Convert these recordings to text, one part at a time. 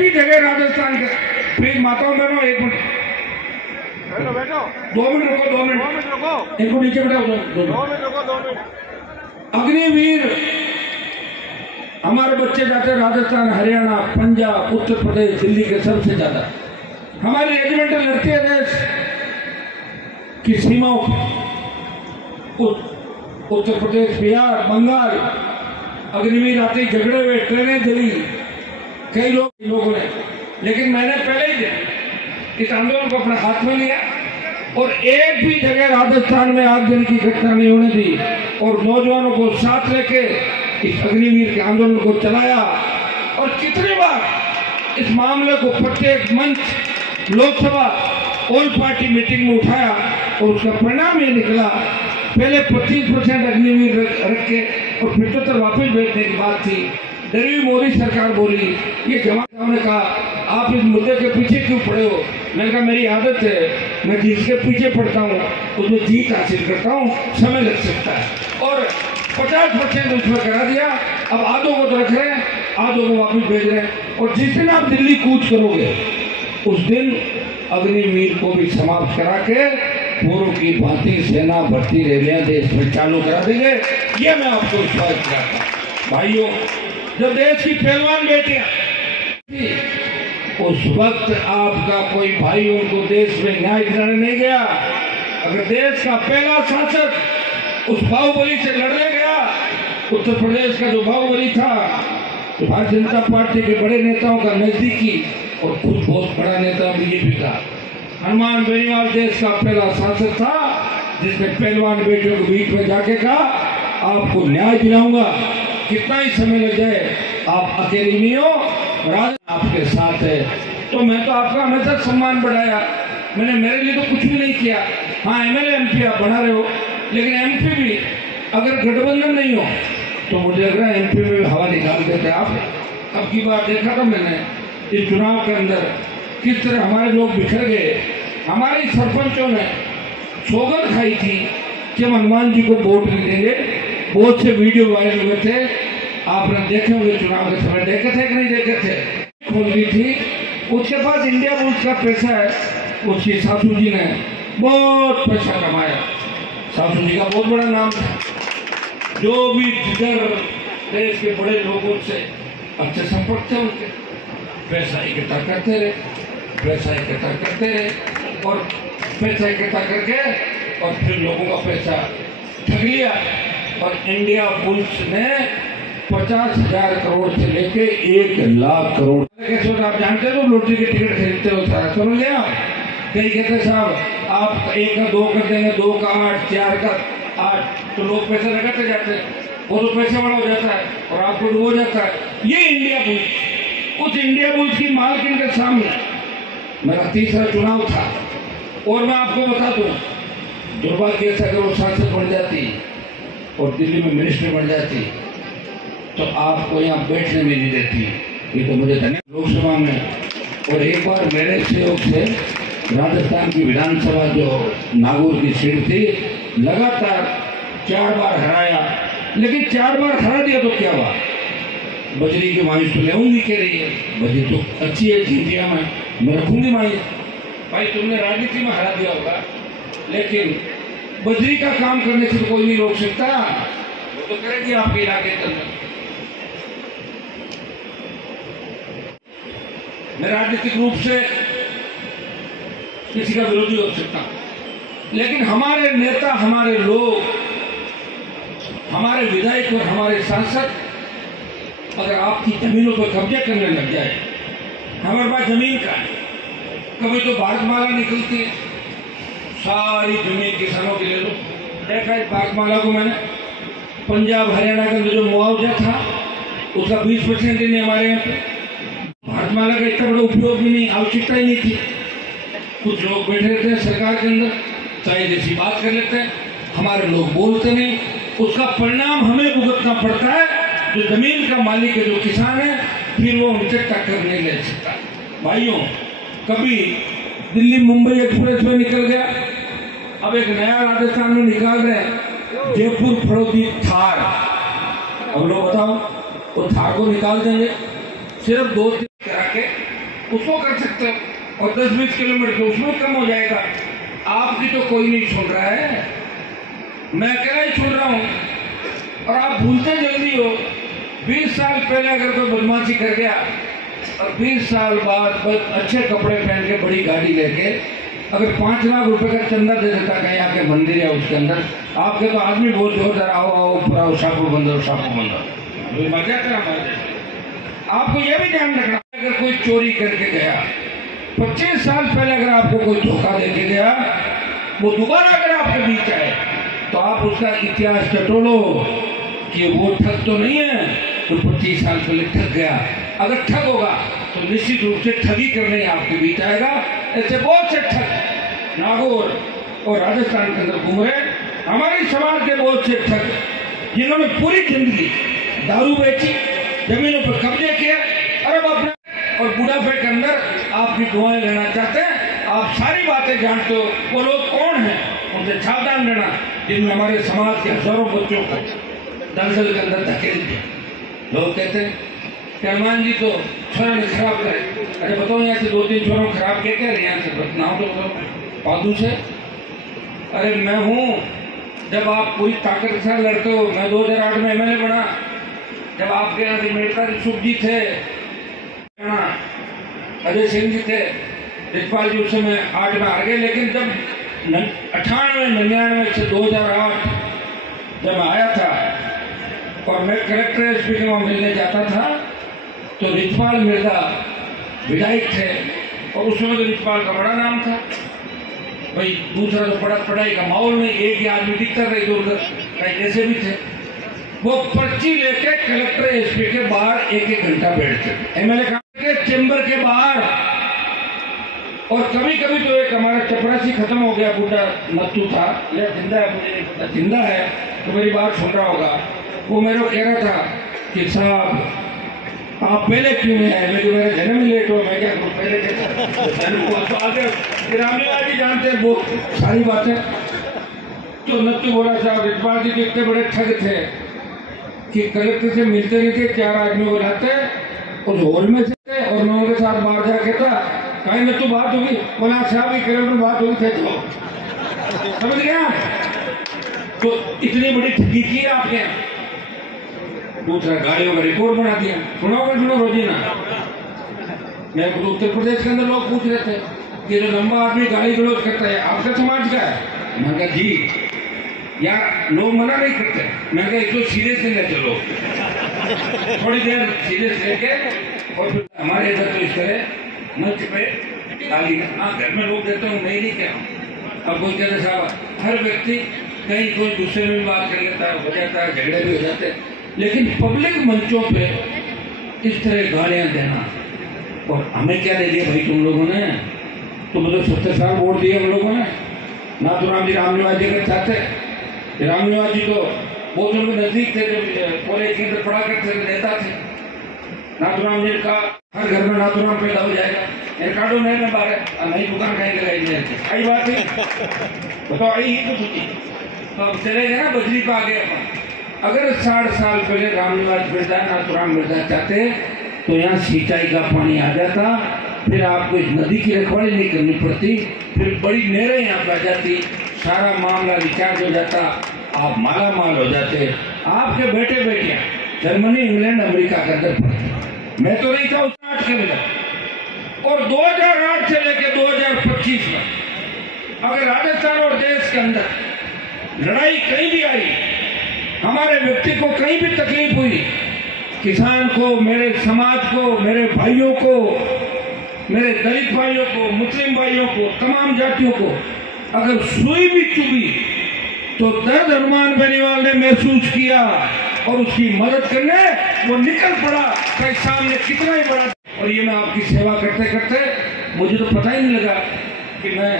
भी जगह राजस्थान के, प्लीज माताओं बहनों एक मिनट, बैठो 2 मिनट रुको, 2 मिनट रुको, इनको नीचे बैठाओ, 2 मिनट। अग्निवीर हमारे बच्चे जाते हैं राजस्थान, हरियाणा, पंजाब, उत्तर प्रदेश, दिल्ली के सबसे ज्यादा। हमारी रेजिमेंट लड़ती है देश की सीमाओं पर, उत्तर प्रदेश, बिहार, बंगाल। अग्निवीर आते ही झगड़े हुए, ट्रेनें जली, कई लोगों ने, लेकिन मैंने पहले ही इस आंदोलन को अपने हाथ में लिया और एक भी जगह राजस्थान में आगजनी की घटना नहीं होने दी और नौजवानों को साथ लेके इस अग्निवीर के आंदोलन को चलाया। और कितनी बार इस मामले को प्रत्येक मंच, लोकसभा, ऑल पार्टी मीटिंग में उठाया और उसका परिणाम ये निकला, पहले 25% अग्निवीर रख के और 75 वापस भेजने की बात थी। डरी मोदी सरकार बोली, ये जवान ने कहा आप इस मुद्दे के पीछे क्यों पड़े हो? मैंने कहा मेरी आदत है, मैं जिसके पीछे पड़ता हूँ उसमें जीत हासिल करता हूँ, समय लग सकता है। और 50% उसमें करा दिया, अब आधों को तो रख रहे हैं, आधों को वापस भेज रहे हैं। और जिस दिन आप दिल्ली कूच करोगे उस दिन अग्निवीर को भी समाप्त करा के पूर्व की भांति सेना भर्ती रैलियां देश में चालू करा देंगे, ये मैं आपको विश्वास कराता हूँ। भाइयों, जब देश की पहलवान बेटियां, उस वक्त आपका कोई भाई उनको देश में न्याय दिलाने नहीं गया। अगर देश का पहला शासक उस बाहुबली से लड़ने गया, उत्तर प्रदेश का जो बाहुबली था, तो भारतीय जनता पार्टी के बड़े नेताओं का नजदीकी और खुद बहुत बड़ा नेता बीजेपी का हनुमान बेनीवाल देश का पहला शासक था, जिसने पहलवान बेटियों के बीच में जाके कहा आपको न्याय दिलाऊंगा, कितना ही समय लग जाए, आप अकेली नहीं हो, राज आपके साथ है। तो मैं तो आपका हमेशा सम्मान बढ़ाया, मैंने मेरे लिए तो कुछ भी नहीं किया। हाँ, एमएलए एमपी आप बना रहे हो, लेकिन एमपी भी अगर गठबंधन नहीं हो तो मुझे लग रहा है एमपी में हवा निकाल देते आप। अब की बार देखा था मैंने इस चुनाव के अंदर किस तरह हमारे लोग बिखर गए। हमारे सरपंचों ने सौगंध खाई थी कि हम हनुमान जी को वोट नहीं देंगे। बहुत से वीडियो वायरल हुए थे, आपने देखे होंगे, चुनाव के समय देखे थे कि नहीं देखे थे। खोल दी थी, उसके बाद इंडिया बुल्स का पैसा है, उसकी सासू जी ने बहुत पैसा कमाया। सासू जी का बहुत बड़ा नाम था, जो भी जिधर देश के बड़े लोगों से अच्छे संपर्क थे उनके, पैसा इकट्ठा करते रहे, पैसा इकट्ठा करते रहे और पैसा इकट्ठा करके और फिर लोगों का पैसा ठग लिया। और इंडिया पुलिस ने 50,000 करोड़ से लेके 1,00,000 करोड़, आप जानते हो लॉटरी के टिकट खरीदते हो, सारा समझ लिया। कई कहते साहब आप 1 का 2 कर देंगे, 2 का 8, 4 का 8, तो लोग पैसे लगाते जाते हैं, वो तो पैसे वाला हो जाता है और आपको डूब जाता है। ये इंडिया बुल्स, उस इंडिया बुल्स की मालकिन के सामने मेरा तीसरा चुनाव था। और मैं आपको बता दूं, दुर्भाग्य से अगर वो सांसद बन जाती और दिल्ली में मिनिस्टर बन जाती तो आपको यहाँ बैठने में नहीं देती। ये तो मुझे धन्यवाद लोकसभा में। और एक बार मेरे सहयोग से राजस्थान की विधानसभा जो नागौर की सीट थी, लगातार 4 बार हराया, लेकिन 4 बार हरा दिया तो क्या हुआ? बजरी की माइस तो लेऊंगी कह रही है, बजरी तो अच्छी है, जीतिया मैं रखूंगी माइस। भाई तुमने राजनीति में हरा दिया होगा, लेकिन बजरी का काम करने से तो कोई नहीं रोक सकता, वो तो करेगी आपके इलाके के अंदर। मैं राजनीतिक रूप से किसी का विरोधी हो सकता, लेकिन हमारे नेता, हमारे लोग, हमारे विधायक और हमारे सांसद अगर आपकी जमीनों पर कब्जा करने लग जाए, हमारे पास जमीन का है, कभी तो भारतमाला निकलती है, सारी जमीन किसानों के ले लो। देखा है भारतमाला को मैंने, पंजाब हरियाणा के अंदर जो मुआवजा था उसका 20% ही नहीं हमारे यहाँ पे। भारतमाला का इतना बड़ा उपयोग भी नहीं, आवश्यकता ही नहीं थी। कुछ लोग बैठे रहते हैं सरकार के अंदर, चाहे जैसी बात कर लेते हैं, हमारे लोग बोलते नहीं, उसका परिणाम हमें भुगतना पड़ता है। जो जमीन का मालिक है, जो किसान है, फिर वो उनसे टक्कर नहीं ले सकता। भाइयों, कभी दिल्ली मुंबई एक्सप्रेस में निकल गया, अब एक नया राजस्थान में निकाल रहे हैं, जयपुर फड़ौदी थार। अब लोग बताओ, वो थार को निकाल देंगे, सिर्फ 2-3 करा के उसको कर सकते हो और 10-20 किलोमीटर तो उसमें कम हो जाएगा। आपकी तो कोई नहीं सुन रहा है, मैं अकेला ही सुन रहा हूँ। और आप भूलते जल्दी हो, 20 साल पहले अगर कोई बदमाशी कर गया और 20 साल बाद अच्छे कपड़े पहन के बड़ी गाड़ी लेके अगर 5 लाख रुपए का चंदा दे देता कहीं आके मंदिर या उसके अंदर, आपके तो आदमी बहुत जोरदार आओ आओ ऊपर आओ शापो बंदो शापो बंदो मजा करा मारे। आपको यह भी ध्यान रखना, अगर कोई चोरी करके गया 25 साल पहले अगर आपको कोई धोखा देके गया, वो दोबारा अगर आपके बीच आए तो आप उसका इतिहास टटोलो कि वो ठग तो नहीं है तो 25 साल पहले ठग गया। अगर ठग होगा तो निश्चित रूप से ठगी करने आपके बीच आएगा। ऐसे बहुत से ठग नागौर और राजस्थान के अंदर घूम रहे, हमारे समाज के बहुत से ठग जिन्होंने पूरी जिंदगी दारू बेची, जमीनों पर कब्जे किए, अरब अपने और बुढ़ापे के अंदर आपकी दुआएं लेना चाहते हैं। आप सारी बातें जानते हो, वो लोग कौन हैं, उनसे सावधान रहना जिनमें हमारे समाज के हजारों बच्चों को दलदल के अंदर धकेल दिया। लोग कहते हैं कि हनुमान जी तो छोरा ने खराब करे। अरे बताओ यहाँ से 2-3 छोरों खराब क्या कह रहे हैं, यहाँ से बताओ तो बताओ पादू से। अरे मैं हूँ, जब आप पूरी ताकत के साथ लड़ते हो, मैं 2008 में MLA बना, जब आपके यहाँ से मेड़ता सुख जी थे, अजय सिंह जी थे, रिजपाल जी उस समय 8 में आ गए। लेकिन जब 98-99 से 2008 जब आया था और मैं कलेक्टर SP के वहाँ मिलने जाता था तो रिजपाल मिर्जा विधायक थे और उस समय तो रिजपाल का बड़ा नाम था भाई। दूसरा तो पढ़ाई का माहौल में एक ही आदमी दिखता रहे इधर उधर कहीं जैसे भी थे, वो पर्ची लेके कलेक्टर SP के बाहर 1-1 घंटा बैठते थे, MLA के चेंबर के बाहर। और कभी कभी तो एक हमारा चपरासी खत्म हो गया, बूढ़ा नत्थू था या जिंदा है मुझे नहीं पता, जिंदा है तो मेरी बात सुन रहा होगा, वो मेरे को कह रहा था कि साहब आप पहले क्यों नहीं आए, मेरा जन्म ही लेट हो, मैं क्या करूँ पहले तो आगे रामलीला जी जानते हैं वो सारी बातें। तो नत्थू बोला साहब रिजपाल जी तो इतने बड़े ठग थे कि कलेक्टर से मिलते नहीं थे, 4 आदमी बुलाते उस हॉल में से और लोगों के साथ बाहर जाके था कहीं नत्थू बात होगी, बोला साहब की कलेक्टर में बात होगी थे तो समझ गया। तो इतनी बड़ी ठगी की आपके यहाँ। दूसरा गाड़ियों का रिकॉर्ड बना दिया, सुनो रोजी ना। मैं उत्तर प्रदेश के अंदर लोग पूछ रहे थे कि जो लंबा आदमी गाली गलौज करता है आपका समाज का है, मैंने कहा जी यार लोग मना नहीं करते, मैंने कहा इसको सीरियस ले चलो, थोड़ी देर सीरियस लेके और फिर हमारे इधर तो इस तरह मंच पे गाली। हाँ घर में लोग कहते हैं मैं नहीं कह रहा हूँ। अब कोई कहते साहब हर व्यक्ति कहीं कोई गुस्से में भी बात कर लेता है, हो जाता है, झगड़े भी हो जाते हैं, लेकिन पब्लिक मंचों पे इस तरह गालियां देना। और हमें क्या दे दिया भाई तुम लोगों ने, तुम तो 70 साल वोट दिए हम लोगों ने। नाथूराम जी रामनिवास जी के साथ थे, रामनिवास जी तो बहुत उनके नजदीक थे, जब कॉलेज के अंदर पढ़ा करते थे, नेता थे। नाथूराम जी का हर घर में नाथूराम पैदा हो जाएगा, काटो नहीं न बारे नहीं दुकान कहीं लगाई जाए आई बात है बताओ आई ही तो तो अब चले गए ना बजरी पे आ गए अपन। अगर 60 साल पहले रामनिवास मिर्जा नाथूराम मिर्जा चाहते तो यहाँ सिंचाई का पानी आ जाता, फिर आपको इस नदी की रखवाली नहीं करनी पड़ती, फिर बड़ी नहरें यहाँ पे आ जाती, सारा मामला रिचार्ज हो जाता, आप माला माल हो जाते। आपके बेटे बेटियां जर्मनी इंग्लैंड अमेरिका के अंदर पढ़ते, मैं तो नहीं था उस 8 के मिला। और 2008 से लेकर 2025 में अगर राजस्थान और देश के अंदर लड़ाई कहीं भी आई, हमारे व्यक्ति को कहीं भी तकलीफ हुई, किसान को, मेरे समाज को, मेरे भाइयों को, मेरे दलित भाइयों को, मुस्लिम भाइयों को, तमाम जातियों को अगर सुई भी चुभी तो दर्द हनुमान बेनीवाल ने महसूस किया और उसकी मदद करने वो निकल पड़ा, कहीं सामने कितना ही बड़ा। और ये मैं आपकी सेवा करते करते मुझे तो पता ही नहीं लगा कि मैं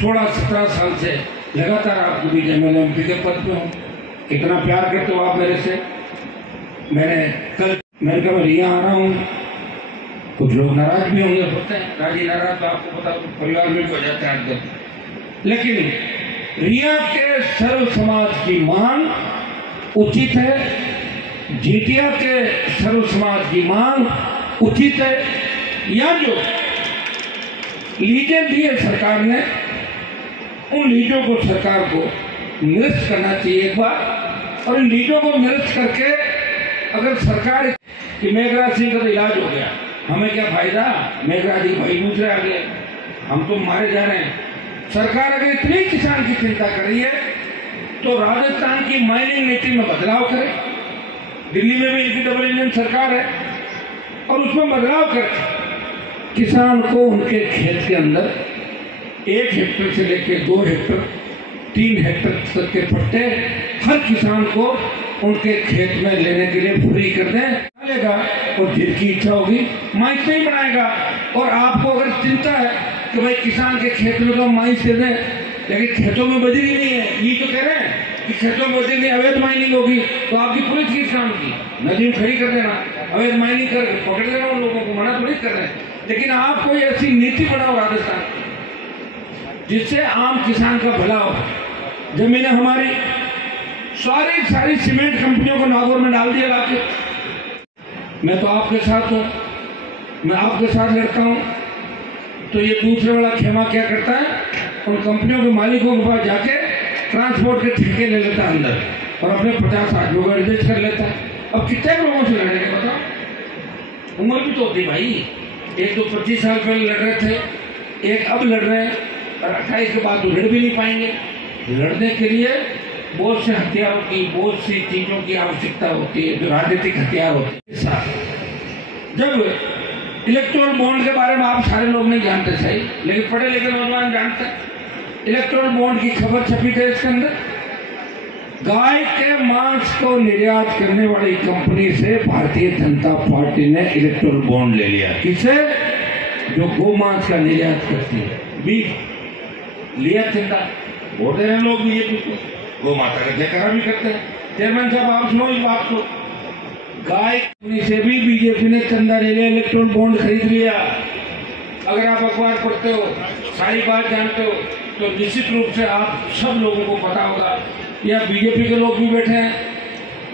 16-17 साल से लगातार आपको भी MLA के पद पे हूँ। इतना प्यार करते हो आप मेरे से। मैंने कल मैंने कहा मैं यहाँ आ रहा हूँ, कुछ लोग नाराज भी होंगे, होते हैं राजी नाराज, तो आपको पता परिवार में हो जाते हैं आजकल। लेकिन रिया के सर्व समाज की मांग उचित है, जीटिया के सर्व समाज की मांग उचित है। या जो लीजें दी है सरकार ने, उन लीजों को सरकार को निरस्त करना चाहिए एक बार। और इन लीजों को निरस्त करके अगर सरकार कि मेघराज सिंह का तो इलाज हो गया, हमें क्या फायदा, मेघराज जी भाई दूसरे आ गए, हम तो मारे जा रहे हैं। सरकार अगर इतनी किसान की चिंता कर रही है तो राजस्थान की माइनिंग नीति में बदलाव करे। दिल्ली में भी इनकी डबल इंजन सरकार है और उसमें बदलाव करे। किसान को उनके खेत के अंदर 1 हेक्टेयर से लेकर 2 हेक्टेयर 3 हेक्टेयर तक के पट्टे हर किसान को उनके खेत में लेने के लिए फ्री कर दें लेगा, और जिनकी इच्छा होगी माइंस नहीं बनाएगा। और आपको अगर चिंता है कि भाई किसान के खेत में तो माइंस दे दें, लेकिन खेतों में बजरी नहीं है, ये तो कह रहे हैं कि खेतों में बजरी नहीं, अवैध माइनिंग होगी, तो आपकी पुलिस किस काम की, नदी में खड़ी कर देना, अवैध माइनिंग कर पकड़ लेना उन लोगों को, मना थोड़ी कर रहे हैं। लेकिन आप कोई ऐसी नीति बनाओ राजस्थान जिससे आम किसान का भला हो। जमीनें हमारी सारी सीमेंट कंपनियों को नागौर में डाल दिया लाके। मैं तो आपके साथ हूं, मैं आपके साथ लड़ता हूं। तो ये दूसरे वाला खेमा क्या करता है, उन कंपनियों के मालिकों के पास जाके ट्रांसपोर्ट के ठेके ले लेता है अंदर और अपने 50 आदमियों को एडजस्ट कर लेता है। अब कितने लोगों से लड़ेंगे बताओ, उम्र भी तो होती भाई। एक तो 25 साल पहले लड़ रहे थे, एक अब लड़ रहे हैं, और 28 के बाद तो लड़ भी नहीं पाएंगे। लड़ने के लिए बहुत से हथियारों की, बहुत सी चीजों की आवश्यकता होती है, जो राजनीतिक हथियार होते हैं। जब इलेक्टोरल बॉन्ड के बारे में आप सारे लोग नहीं जानते सही, लेकिन पढ़े लिखे नौजवान जानते हैं। इलेक्टोरल बॉन्ड की खबर छपी थी इसके अंदर, गाय के मांस को निर्यात करने वाली कंपनी से भारतीय जनता पार्टी ने इलेक्टोरल बॉन्ड ले लिया। किसे? जो गो मांस का निर्यात करती है, बीफ लिया चिंता। वोट दे रहे हैं लोग बीजेपी को, गो माता का जयकारा भी करते हैं। चेयरमैन साहब आप सुनो इस बात को, गाय से भी बीजेपी ने चंदा ले लिया, इलेक्ट्रॉन बॉन्ड खरीद लिया। अगर आप अखबार पढ़ते हो, सारी बात जानते हो, तो निश्चित रूप से आप सब लोगों को पता होगा। या बीजेपी के लोग भी बैठे हैं,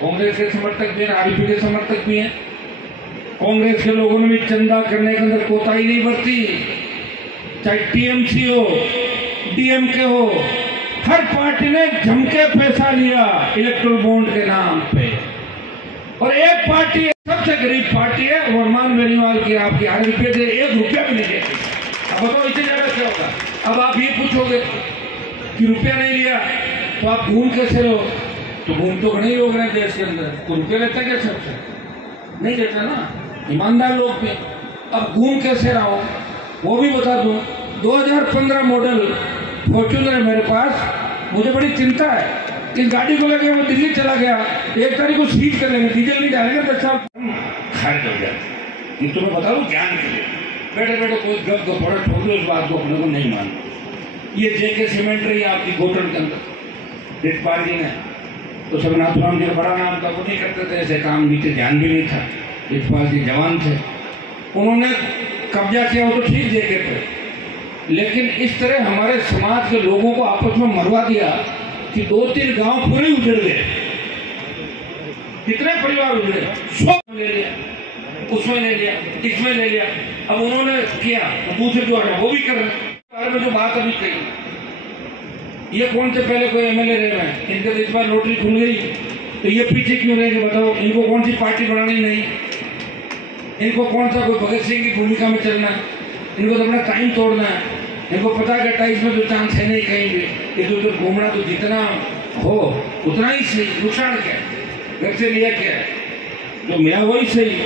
कांग्रेस के समर्थक भी हैं, आरपीपी के समर्थक भी हैं। कांग्रेस के लोगों ने भी चंदा करने के अंदर कोताही नहीं बरती, चाहे टीएमसी हो, डीएमके हो, हर पार्टी ने जम के पैसा लिया इलेक्ट्रल बॉन्ड के नाम पे। और एक पार्टी सबसे गरीब पार्टी है, वर्मान बेनीवाल की, आपकी 1 रुपये दे, 1 रुपया भी नहीं देती। अब बताओ इतने ज्यादा क्या होगा। अब आप ये पूछोगे कि रुपया नहीं लिया तो आप घूम कैसे रहो, तो घूम तो घने लोग रहे देश के अंदर, तो रुपया लेता क्या सबसे? नहीं लेता ना, ईमानदार लोग भी। अब घूम कैसे रहो वो भी बता दूं। 2015 मॉडल फॉर्च्यूनर है मेरे पास, मुझे बड़ी चिंता है। इस गाड़ी को लेकर मैं दिल्ली चला गया, 1 तारीख को सीज कर लेंगे, डीजल नहीं डालेंगे, 10 साल खारिज हो जाए। ये तुम्हें बता दूं ज्ञान के लिए, बैठे बैठे कोई गप गपड़ा ठोक दो, इस बात को अपने को नहीं मानना। ये जेके सीमेंट रही आपकी गोटन के अंदर, रिटपाल जी ने तो सब नाथुराम जी का बड़ा नाम था, वो नहीं करते थे ऐसे काम, नीचे ध्यान भी नहीं था। रिटपाल जी जवान थे, उन्होंने कब्जा किया हो तो ठीक जेके पे, लेकिन इस तरह हमारे समाज के लोगों को आपस में मरवा दिया कि 2-3 गांव पूरे उजड़ गए। कितने परिवार उजड़े, सब ले लिया, उसमें ले लिया, इसमें ले लिया। अब उन्होंने किया तो दूसरे जो है वो भी कर रहे हैं। बारे में जो बात अभी कही, ये कौन से पहले कोई एमएलए रहे हैं, इनके तो इस बार लॉटरी खुल गई, तो ये पीछे क्यों रहेंगे बताओ? इनको कौन सी पार्टी बनानी नहीं, इनको कौन सा कोई भगत सिंह की भूमिका में चलना है, इनको तो अपना टाइम तोड़ना है। इनको पता है 28 में तो चांस है नहीं कहीं भी, इधर उधर घूमना तो जितना हो उतना ही सही। नुकसान क्या है, घर से लिया क्या है, जो मिला वही सही,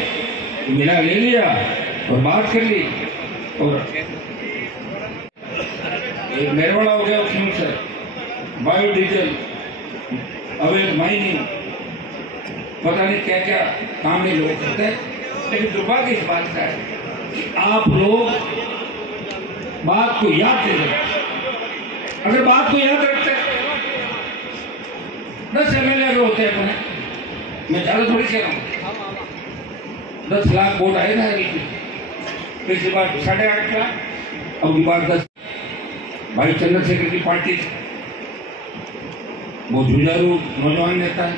मिला ले लिया और बात कर ली। और मेरवाड़ा हो गया उसमें से बायोडीजल, अवैध माइनिंग, पता नहीं क्या क्या काम नहीं लोग करते हैं। लेकिन दुर्भाग्य इस बात का है कि आप लोग बात को याद नहीं रखते। अगर बात को याद रखते 10 एमएलए अगर होते हैं अपने, मैं ज्यादा थोड़ी कह रहा हूँ, 10 लाख वोट आए ना, पिछली बार 8.5 लाख, अब की बार 10। भाई चंद्रशेखर की पार्टी, वो जुझारू नौजवान नेता है,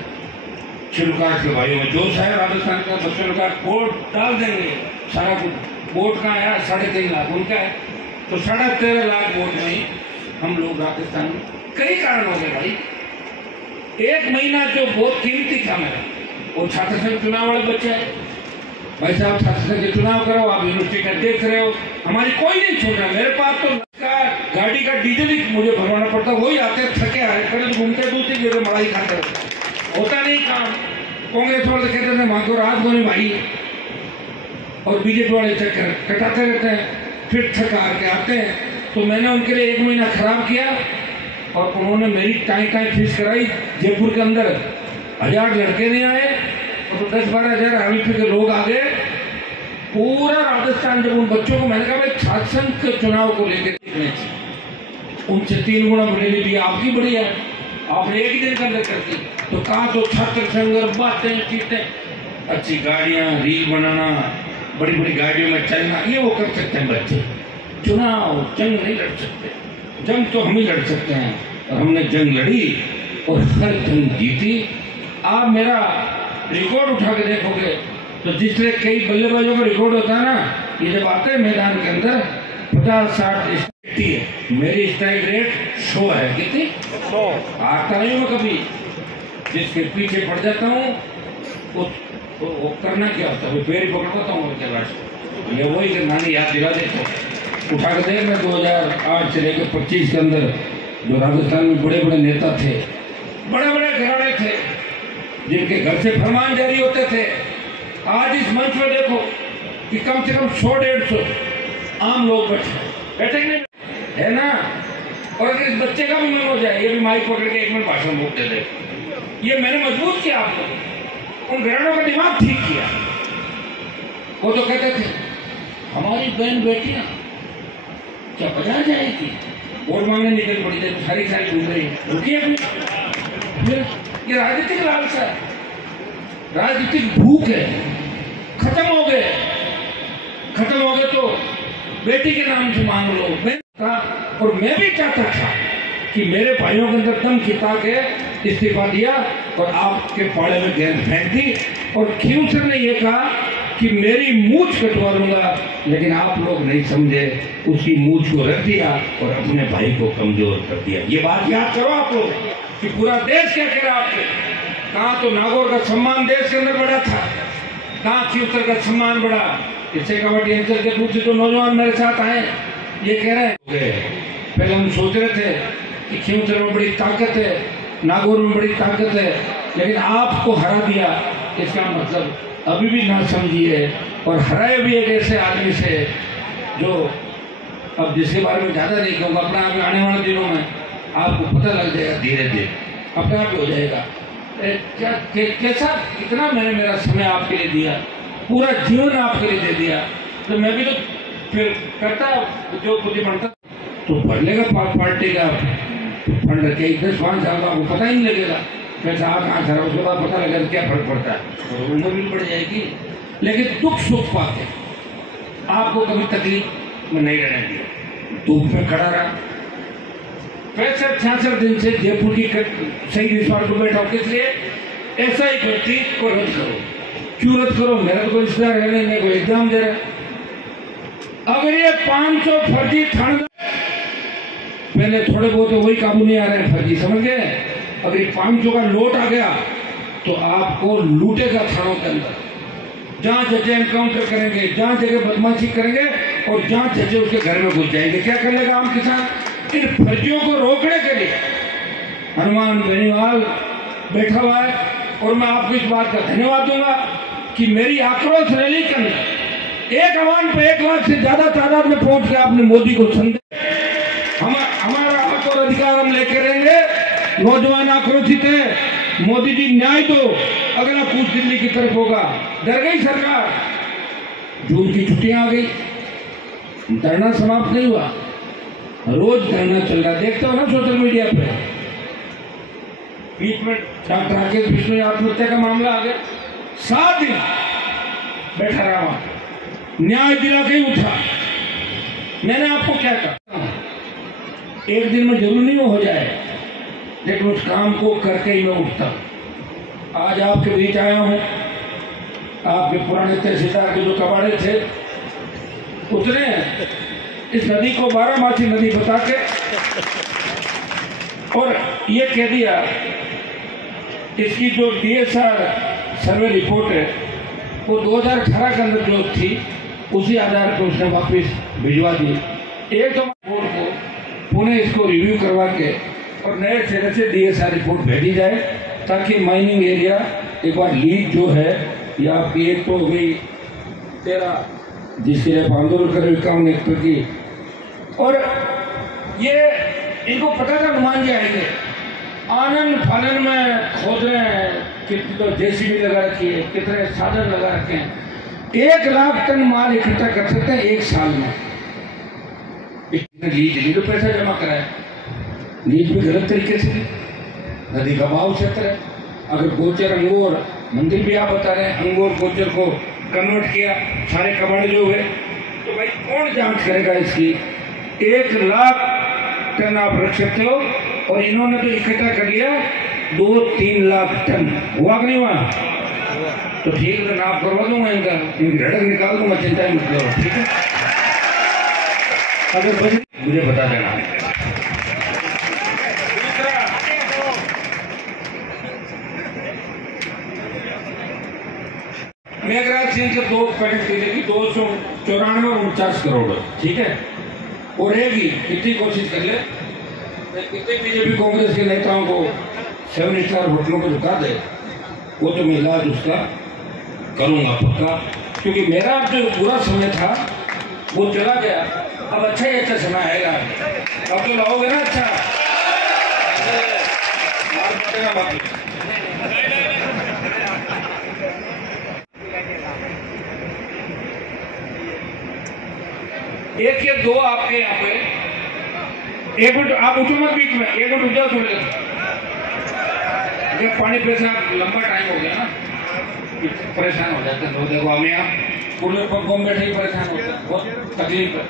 शेड्यूल कास्ट के भाइयों में जोश है राजस्थान का, बच्चों का वोट डाल देंगे सारा कुछ। वोट का आया 3.5 लाख उनका है, तो 13.5 लाख वोट में हम लोग राजस्थान में कई कारण हो गए भाई। एक महीना जो बहुत कीमती था मेरा, वो छात्र संघ चुनाव वाले बच्चे है भाई साहब, छात्र संघ के चुनाव करो, आप यूनिवर्सिटी का देख रहे हो, हमारी कोई नहीं छोड़ रहा। मेरे पास तो गाड़ी का डीजल ही मुझे भरवाना पड़ता, वही आते थके आ रहे करे घूमते दूसरी जगह मलाई खाते होता नहीं काम। कांग्रेस वाले कहते थे वहां को रात को नहीं भाई, और बीजेपी वाले चक्कर कटाते रहते हैं, फिर थका के आते हैं। तो मैंने उनके लिए 1 महीना खराब किया और उन्होंने मेरी टाई फीस कराई। जयपुर के अंदर 1000 लड़के नहीं आए और तो 10-12 हजार हल्के के लोग आ गए। पूरा राजस्थान जब उन बच्चों को मैंने कहा भाई छात्र संघ के चुनाव को लेकर उनसे 3 गुना बढ़ेली दी आपकी बड़ी है, आपने एक ही दिन के अंदर कर दी। तो कहा तो छात्र संघ बातें चीतें, अच्छी गाड़ियां, रील बनाना, बड़ी बड़ी गाड़ियों में चलना, ये वो कर सकते हैं बच्चे। चुनाव जंग नहीं लड़ सकते, जंग तो हम ही लड़ सकते हैं और हमने जंग लड़ी और हर जंग जीती। आप मेरा रिकॉर्ड उठा के देखोगे तो जिससे कई बल्लेबाजों का रिकॉर्ड होता है ना, ये जब आते हैं मैदान के अंदर 50-60 है, मेरी स्ट्राइक रेट 100 है। कितनी? 100। आता नहीं मैं कभी, जिसके पीछे पड़ जाता हूँ वो करना क्या होता है, पैर पकड़ता हूँ के लास्ट। ये वही नानी याद दिला देते, उठा के देख मैं 2008 से लेकर 25 के अंदर जो राजस्थान में बड़े बड़े नेता थे, बड़े बड़े घराने थे, जिनके घर से फरमान जारी होते थे, आज इस मंच में देखो कि कम से कम 100-150 आम लोग बैठे नहीं है ना। और अगर इस बच्चे का भी मन हो जाए, ये भी माइक पकड़ के 1 मिनट भाषण बोलते थे, ये मैंने मजबूत किया आपको, उन घरानों का दिमाग ठीक किया। वो तो कहते थे हमारी बहन बेटियां क्या बजा जाएगी, वोट मांगने निकल पड़ी थे, सारी घूम रही है, रुकिए फिर ये राजनीतिक लालसा है, राजनीतिक भूख है। खत्म हो गए तो बेटी के नाम से मांग लो। मैं था और मैं भी चाहता था कि मेरे भाइयों के अंदर दम खिता के इस्तीफा दिया और आपके पाड़े में गेंद फेंक दी। और खींवसर ने यह कहा कि मेरी मूछ कटवा लूंगा, लेकिन आप लोग नहीं समझे, उसकी मूछ को रख दिया और अपने भाई को कमजोर कर दिया। ये बात याद करो आप लोग कि पूरा देश क्या कह रहा है आपको। कहाँ तो नागौर का सम्मान देश के अंदर बढ़ा था, कहाँ खींवसर का सम्मान बढ़ा। इससे कबड्डी अंचल के दूसरे जो नौजवान मेरे साथ आए ये कह रहे हैं, पहले हम सोच रहे थे कि खींवसर में बड़ी ताकत है, नागौर में बड़ी ताकत है, लेकिन आपको हरा दिया। इसका मतलब अभी भी ना समझिए और हराए भी एक ऐसे आदमी से जो अब जिसके बारे में ज़्यादा नहीं कहूँगा, अपने आप में आने वाले दिनों में आपको पता लग जाएगा, धीरे धीरे अपने आप हो जाएगा। कैसा कितना मैंने मेरा समय आपके लिए दिया, पूरा जीवन आपके लिए दे दिया, तो मैं भी तो फिर करता जो खुद ही बनता तो भर लेगा पार्टी का फंड रखे 10-5 साल का, आपको पता ही नहीं लगेगा कैसा आप कहाँ खड़ा, उसके बाद पता लगेगा क्या फर्क पड़ता है, तो उम्र भी बढ़ जाएगी। लेकिन दुख सुख पाते आपको कभी तकलीफ में नहीं रहने दिया, धूप में खड़ा रहा। 65-66 दिन से जयपुर की सही रिसोर्ट में बैठा, किस लिए? ऐसा ही व्यक्ति को रद्द करो। क्यों रद्द करो? मेरा तो कोई रिश्तेदार है नहीं, कोई एग्जाम दे रहा। अगर ये 500 फर्जी थाने पहले थोड़े बहुत तो वही काबू नहीं आ रहे हैं फर्जी, समझ गए? अगर ये 500 का नोट आ गया तो आपको लूटेगा थानों के अंदर, जहां जजे एनकाउंटर करेंगे, जहां जगह बदमाशी करेंगे और जहां जजे उसके घर में घुस जाएंगे। क्या कर लेगा आम किसान? इन फर्जियों को रोकने के लिए हनुमान बेनीवाल बैठा हुआ है और मैं आपको इस बात का धन्यवाद दूंगा कि मेरी आक्रोश रैली के अंदर एक आह्वान पे 1 लाख से ज्यादा तादाद में पहुंच के आपने मोदी को संदेश, हमारा हक और अधिकार हम लेकर रहेंगे। नौजवान आक्रोशित है, मोदी जी न्याय दो, अगला कूच दिल्ली की तरफ होगा। डर गई सरकार, जून की छुट्टियां आ गई, धरना समाप्त नहीं हुआ, रोज धरना चल रहा, देखते हो ना सोशल मीडिया पे। बीच में डॉक्टर राकेश बिश्नोई आत्महत्या का मामला आ गया, 7 दिन बैठा रहा, न्याय दिला के ही उठा। मैंने आपको क्या कहा, एक दिन में जरूर नहीं हो जाए, लेकिन उस काम को करके ही मैं उठता। आज आपके बीच आया हूं, आपके पुराने तहसीलदार के जो कबाड़े थे उसने इस नदी को बारहमासी नदी बता के और ये कह दिया इसकी जो DSR सर्वे रिपोर्ट है वो 2018 के अंदर जो थी उसी आधार पर उसने वापस भिजवा दी। एक तो बोर्ड को पुणे इसको रिव्यू करवा के और नए सिरे से DSR रिपोर्ट भेजी जाए ताकि माइनिंग एरिया एक बार लीज जो है या आपकी एक तो हो गई 13 जिसके लिए आंदोलन करें 51 हेक्टर की, और ये इनको पता था हनुमान जी आएंगे, आनंद फानन में खोद रहे हैं, कितनी तो JCB लगा रखी है, कितने साधन लगा रखे हैं, 1 लाख टन माल इकट्ठा कर सकते हैं 1 साल में। लीज तो पैसा जमा कराए, लीज भी गलत तरीके से, नदी का भाव क्षेत्र है। अगर गोचर अंगोर मंदिर भी आप बता रहे हैं अंगोर गोचर को कन्वर्ट किया, सारे कबाड़ जो हुए, तो भाई कौन जांच करेगा इसकी? 1 लाख टन आप रख सकते हो और इन्होंने तो इकट्ठा कर लिया 2-3 लाख टन, हुआ कि नहीं हुआ? तो ठीक है, नाप करवा दूंगा इनका, इनकी रड़क निकाल दूंगा, चिंता मत करो, ठीक है? अगर बजट मुझे बता देना। मेघराज सिंह से 2 पैकेट देगी 294 करोड़, ठीक है? और रहेगी कितनी कोशिश कर ले, कितने बीजेपी कांग्रेस के नेताओं को 7 स्टार होटलों को झुका दे, वो तो मैं इलाज उसका करूंगा पक्का, क्योंकि मेरा जो बुरा समय था वो चला गया, अब अच्छा ही अच्छा समय आएगा। अब तो लाओगे ना अच्छा, एक या 2 आपके यहाँ पे, 1 मिनट आप उठो मत बीच में, 1 मिनट उठ जाओ थोड़ी देर, पानी पैसा लंबा टाइम हो गया ना, परेशान हो जाते हैं। देखो हम यहाँ कूलर पंपों में बैठे ही परेशान होते हैं, बहुत तकलीफ है।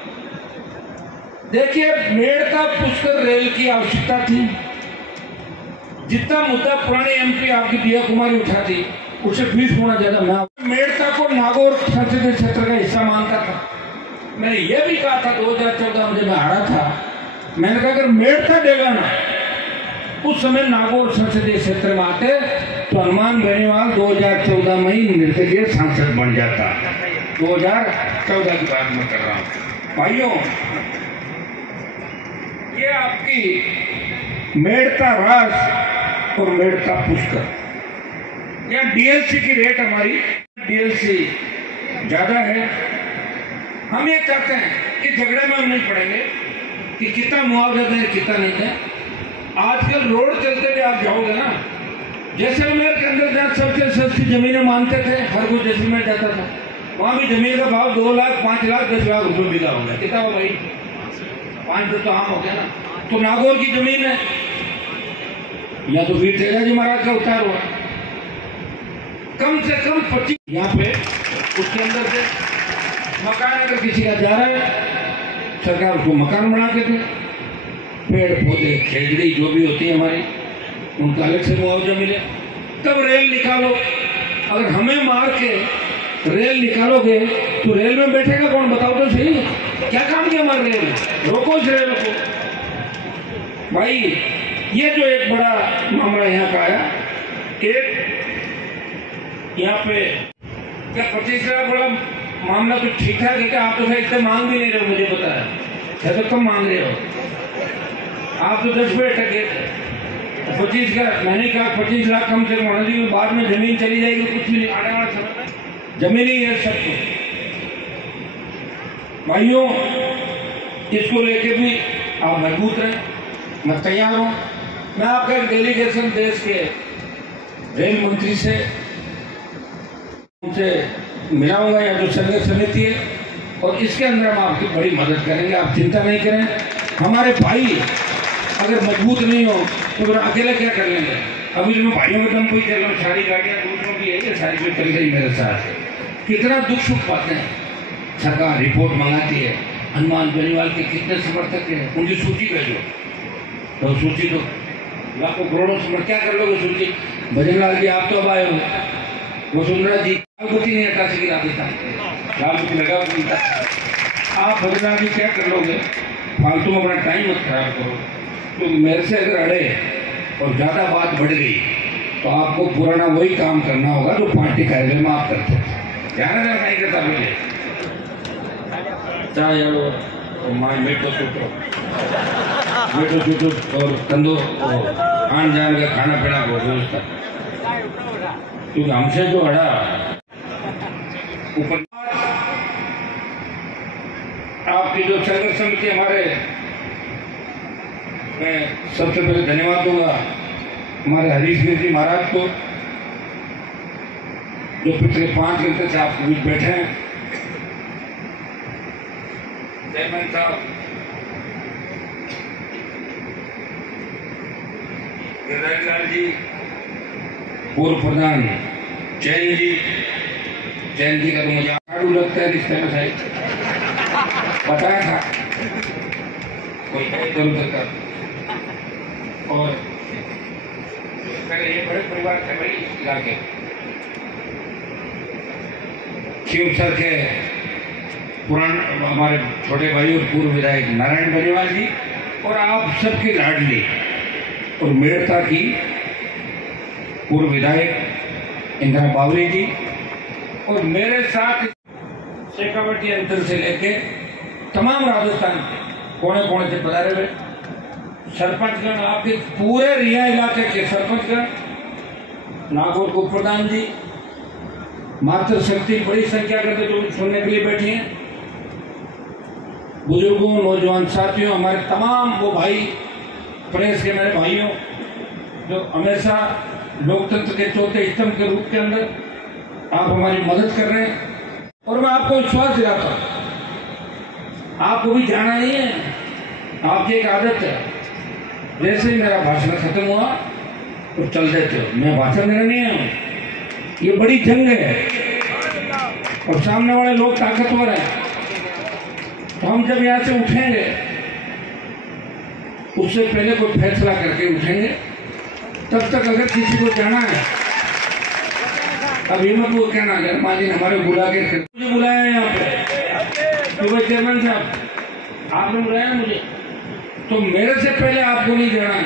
देखिए मेड़ता पुष्कर रेल की आवश्यकता थी, जितना मुद्दा पुराने MP आपकी दिया कुमारी उठाती उससे 20 गुना ज्यादा मैं मेड़ता को नागौर संसदीय क्षेत्र का हिस्सा मानता था। मैंने ये भी कहा था 2014 में जब मैं हारा था, मैंने कहा अगर मेड़ता देगा ना, उस समय नागौर संसदीय क्षेत्र में आते तो हनुमान बेनीवाल 2014 में ही निर्दलीय सांसद बन जाता। 2014 की बात मैं कर रहा हूँ भाइयों। ये आपकी मेड़ता रास और मेड़ता पुष्कर, यहाँ DLC की रेट हमारी DLC ज्यादा है। हम ये चाहते हैं कि झगड़े में हम नहीं पड़ेंगे कि कितना मुआवजा दें कितना नहीं दें। आजकल रोड चलते हुए आप जाओगे ना, जैसलमेर के अंदर जहाँ सबसे सस्ती जमीनें मानते थे, हर कोई जैसलमेर जाता था, वहां भी जमीन का भाव 2 लाख 5 लाख 10 लाख रुपए बिका हो गया। कितना हो भाई? 5 तो आम हो गया ना। तो नागौर की जमीन है, या तो वीर तेजा जी महाराज का उतार हुआ, कम से कम 25 यहाँ पे, उसके अंदर से मकान अगर किसी का जा रहा है सरकार उसको मकान बना के दे, पेड़ पौधे खेजड़ी जो भी होती है हमारी उनका अलग से मुआवजा मिले, तब रेल निकालो। अगर हमें मार के रेल निकालोगे तो रेल में बैठेगा कौन? बताओ तो सही, क्या काम किया हमारे रेल? रोको इस रेल को भाई। ये जो एक बड़ा मामला यहाँ का आया, एक यहाँ पे क्या 25 लाख बड़ा मामला तो ठीक ठाक है क्या? आप तो इतने मांग भी नहीं रहे हो, मुझे पता है तो कम मांग रहे हो आप, तो 10 पे टके 25 का। मैंने कहा 25 लाख कम से कम होना चाहिए, बाद में जमीन चली जाएगी, कुछ भी नहीं आने वाला समय में जमीन ही है सब कुछ। भाइयों इसको लेके भी आप मजबूत रहें, मैं तैयार हूं। मैं आपका एक डेलीगेशन देश के रेल मंत्री से उनसे मिलाऊंगा, या जो संघ समिति है, और इसके अंदर हम आपकी बड़ी मदद करेंगे, आप चिंता नहीं करें। हमारे भाई अगर मजबूत नहीं हो तो फिर अकेले क्या कर लेंगे? अभी जो भाइयों के दम पर ही चल रहा हूँ, सारी गाड़ियाँ दूसरों की है, सारी कोई चल रही मेरे साथ। कितना दुख सुख पाते हैं, सरकार रिपोर्ट मंगाती है, हनुमान बेनीवाल के कितने समर्थक हैं, उनकी सूची भेजो, तो सूची तो लाखों करोड़ों समर्थक, क्या कर लोगे सूची? भजन लाल जी आप तो अब आए हो, वसुंधरा जी कुछ नहीं हटा सकी राजस्थान, लाल कुछ लगा आप भगवान जी क्या कर लोगे, फालतू में अपना टाइम मत खराब करो। क्योंकि मेरे से अगर अड़े और ज़्यादा बात बढ़ गई तो आपको पुराना वही काम करना होगा जो पार्टी कार्यालय में आप करते थे। ध्यान रखना नहीं करता मुझे चाहे और माँ मीठो छूटो और कंदो आन जान का खाना पीना को व्यवस्था, क्योंकि हमसे जो अड़ा ऊपर आपकी जो संघर्ष समिति हमारे, मैं सबसे पहले धन्यवाद दूंगा हमारे हरीश जी महाराज को, जो पिछले 5 घंटे से आपके बीच बैठे हैं। चेयरमैन साहब, गिरिराज जी, पूर्व प्रधान जैन जी का तो मुझे आड़ू लगता है रिश्ते में साहिब, बताया था कोई जरूरत का। और ये बड़े परिवार थे भाई इलाके, खीमसर के पुराने हमारे छोटे भाई और पूर्व विधायक नारायण बनीवाल जी, और आप सबकी लाडली और मेड़ता की पूर्व विधायक इंदिरा बावरी जी, और मेरे साथ शेखावटी अंचल से लेके तमाम राजस्थान के कोने कोने से पधारे हुए सरपंचगण, आपके पूरे रिया इलाके के सरपंचगण, नागौर को प्रधान जी, मातृ शक्ति बड़ी संख्या करके जो सुनने के लिए बैठी हैं, बुजुर्गों, नौजवान साथियों, हमारे तमाम वो भाई प्रेस के मेरे भाइयों जो हमेशा लोकतंत्र के चौथे स्तंभ के रूप के अंदर आप हमारी मदद कर रहे हैं। और मैं आपको विश्वास दिलाता हूं, आपको भी जाना नहीं है, आपकी एक आदत है, जैसे ही मेरा भाषण खत्म हुआ तो चल देते हो। मैं भाषण देना नहीं आया, ये बड़ी जंग है और सामने वाले लोग ताकतवर हैं, तो हम जब यहाँ से उठेंगे उससे पहले कोई फैसला करके उठेंगे। तब तक अगर किसी को जाना है, अब हिम्मत वो कहना अगर माँ जी ने हमारे बुला के मुझे बुलाया है यहाँ पे, तो भाई चेयरमैन साहब आपने बुलाया मुझे, तो मेरे से पहले आपको नहीं जाना है।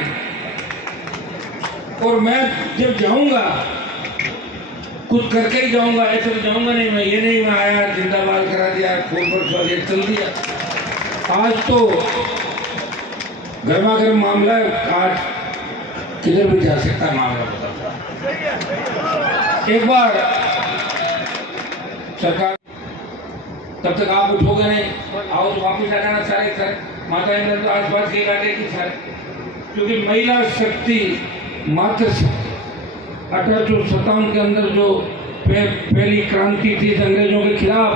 और मैं जब जाऊंगा कुछ करके ही जाऊंगा, ऐसे तो जाऊंगा नहीं मैं, ये नहीं मैं आया जिंदाबाद करा दिया, फोन पर चल दिया। आज तो गर्मा गर्म मामला है, आज किधर भी जा सकता है मामला। एक बार सरकार, तब तक आप उठोगे नहीं, आओ तो वापस आ जाना सारे माता तो आसपास के इलाके की सारे, क्योंकि महिला शक्ति मातृ शक्ति 1857 के अंदर जो पहली क्रांति थी अंग्रेजों के खिलाफ,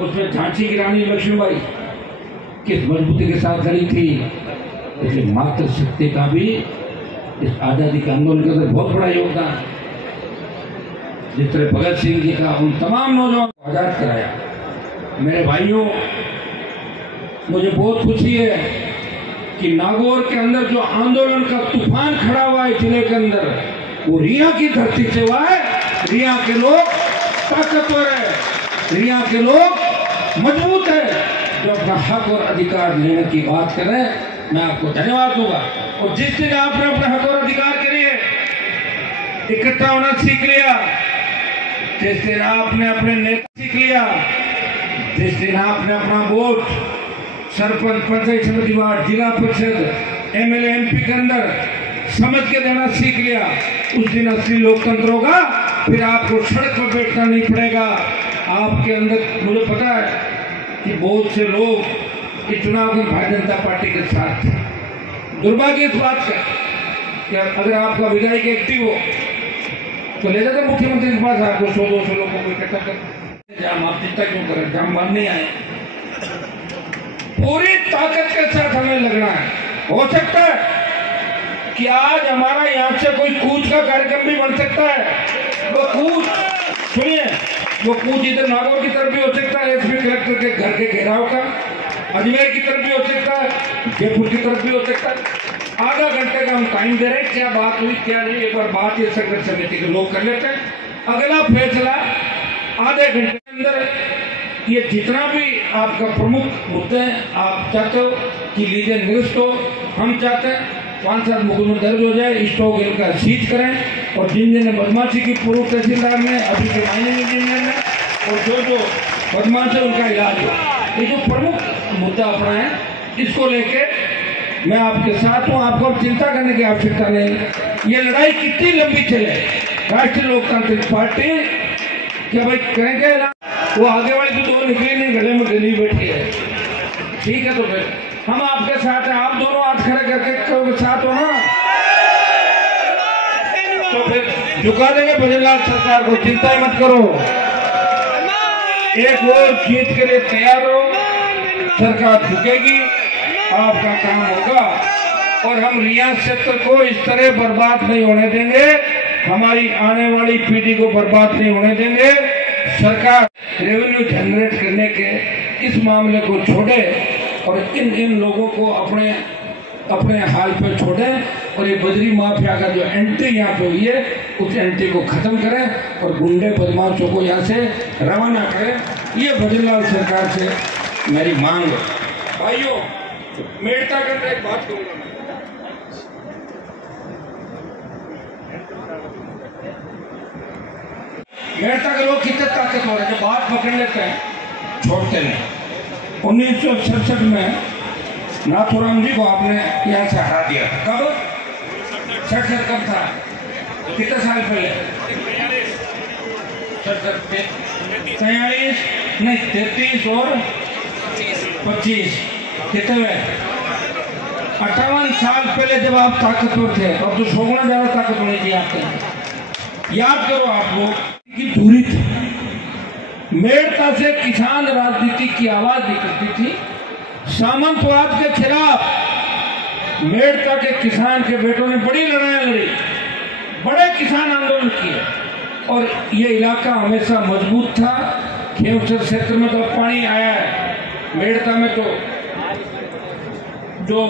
उसमें झांसी की रानी लक्ष्मीबाई किस मजबूती के साथ लड़ी थी, इसलिए मातृ शक्ति का भी इस आजादी के आंदोलन के अंदर बहुत बड़ा योगदान है। जिस तरह भगत सिंह जी का उन तमाम नौजवान को आजाद कराया। मेरे भाइयों, मुझे बहुत खुशी है कि नागौर के अंदर जो आंदोलन का तूफान खड़ा हुआ है जिले के अंदर, वो रिया की धरती से हुआ है। रिया के लोग ताकतवर है, रिया के लोग मजबूत है, जो अपना हक और अधिकार लेने की बात कर रहे हैं। मैं आपको धन्यवाद दूंगा। और जिस दिन आपने अपने हक और अधिकार के लिए इकट्ठा होना सीख लिया, जिस दिन आपने अपने नेता सीख लिया, जिस दिन आपने अपना वोट सरपंच, पंचायत समिति वार्ड, जिला परिषद, एमएलए, एमपी के अंदर समझ के देना सीख लिया, उस दिन असली लोकतंत्र होगा। फिर आपको सड़क पर बैठना नहीं पड़ेगा। आपके अंदर, मुझे पता है कि बहुत से लोग इस चुनाव में भारतीय जनता पार्टी के साथ थे। दुर्भाग्य इस बात का कि अगर आपका विधायक एक्टिव हो तो ले जाते मुख्यमंत्री के पास, आपको 100-200 लोगों को इकट्ठा कर जाम आप चिंता क्यों करें, जाम मारने आए। पूरी ताकत के साथ हमें लगना है। हो सकता है कि आज हमारा यहाँ से कोई कूच का कार्यक्रम भी बन सकता है। वो कूच, सुनिए, वो कूच इधर नागौर की तरफ भी हो सकता है, एसपी कलेक्टर के घर के घेराव का, अजमेर की तरफ भी हो सकता है, जयपुर की तरफ भी हो सकता है। आधा घंटे का हम टाइम दे रहे हैं, क्या बात हुई क्या नहीं, एक बार बात ये संघर्ष समिति के लोग कर लेते हैं। अगला फैसला आधे घंटे के अंदर ये जितना भी आपका प्रमुख मुद्दे हैं, आप चाहते हो कि लीजिए निरस्त हो, हम चाहते हैं 5-7 मुकदमे दर्ज हो जाए, स्टॉक इनका सीज करें और जिन बदमाशी की पूर्व तहसीलदार में अभी के माइनिंग इंजीनियर में और जो बदमाश है उनका इलाज हो। ये जो प्रमुख मुद्दा अपना है, इसको लेके मैं आपके साथ हूँ। आपको अब चिंता करने की आवश्यकता नहीं। ये लड़ाई कितनी लंबी चले, राष्ट्रीय लोकतांत्रिक पार्टी क्या भाई करेंगे, वो आगे वाली तो दो निकली नहीं, गले में गली बैठी है। ठीक है, तो फिर हम आपके साथ हैं। आप दोनों हाथ खड़े करके करोगे साथ हो ना, तो फिर झुका देंगे भजनलाल सरकार को। चिंता ही मत करो, एक और जीत के लिए तैयार हो, सरकार झुकेगी, आपका काम होगा और हम रियासत क्षेत्र को इस तरह बर्बाद नहीं होने देंगे, हमारी आने वाली पीढ़ी को बर्बाद नहीं होने देंगे। सरकार रेवेन्यू जनरेट करने के इस मामले को छोड़े और इन लोगों को अपने हाल पर छोड़े और ये बजरी माफिया का जो एंट्री यहाँ पे हुई है उस एंट्री को खत्म करें और गुंडे बदमाशों को यहाँ से रवाना करें। ये भजनलाल सरकार से मेरी मांग है। भाइयों, मेड़ता के अंदर एक बात कहूँगा, मेड़ता के लोग कितने ताकतवर है, जो बात पकड़ लेते हैं छोड़ते नहीं। 1967 में नाथुराम जी को आपने यहाँ से हरा दिया। कब? 67 कब था? कितने साल पहले? 43 नहीं, 33 और 25 कितने हुए? 58 साल पहले जब आप ताकतवर थे, अब तो सोगुना ज्यादा ताकत होनी चाहिए आपके। याद करो आप लोग की दूरी थी। मेड़ता से किसान राजनीति की आवाज निकलती थी, सामंतवाद के खिलाफ मेड़ता के किसान के बेटों ने बड़ी लड़ाई लड़ी, बड़े किसान आंदोलन किए और ये इलाका हमेशा मजबूत था। खेमसर क्षेत्र में तो पानी आया है, मेड़ता में तो जो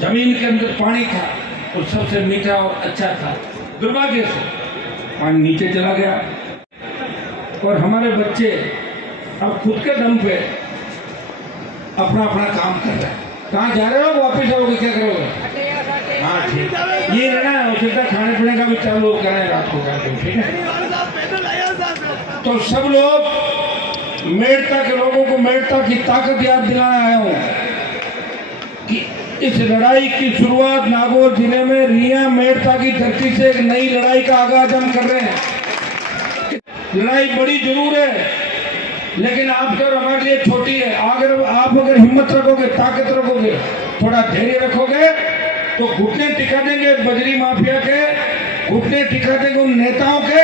जमीन के अंदर पानी था वो सबसे मीठा और अच्छा था। दुर्भाग्य से पानी नीचे चला गया और हमारे बच्चे अब खुद के दम पे अपना काम कर रहे हैं। कहाँ जा रहे हो? वापिस आओगे? क्या करोगे? हाँ ठीक, ये रहना है, उसे खाने पीने का भी चालू करें रात को करके, ठीक है। तो सब लोग मेड़ता के लोगों को मेड़ता की ताकत याद दिलाने आया हूँ कि इस लड़ाई की शुरुआत नागौर जिले में रिया मेड़ता की धरती से एक नई लड़ाई का आगाज हम कर रहे हैं। लड़ाई बड़ी जरूर है, लेकिन आपके और हमारे लिए छोटी है। अगर हिम्मत रखोगे, ताकत रखोगे, थोड़ा धैर्य रखोगे तो घुटने टिका देंगे बजरी माफिया के, घुटने टिका देंगे उन नेताओं के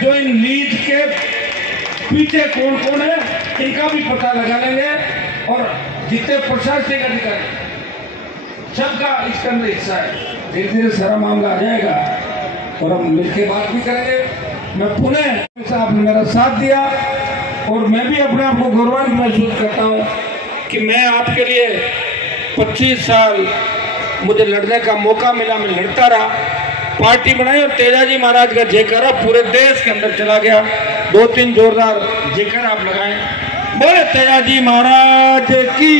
जो इन लीज के पीछे कौन कौन है इनका भी पता लगा लेंगे और जितने प्रशासनिक अधिकारी सबका इसके अंदर हिस्सा है। धीरे धीरे सारा मामला आ जाएगा और हम मिलकर बात भी करेंगे। मैं पुनः आपने मेरा साथ दिया और मैं भी अपने आप को गौरवान्वित महसूस करता हूँ कि मैं आपके लिए 25 साल मुझे लड़ने का मौका मिला, मैं लड़ता रहा, पार्टी बनाई और तेजाजी महाराज का जयकारा पूरे देश के अंदर चला गया। 2-3 जोरदार जयकारा आप लगाएं, बोले तेजाजी महाराज की।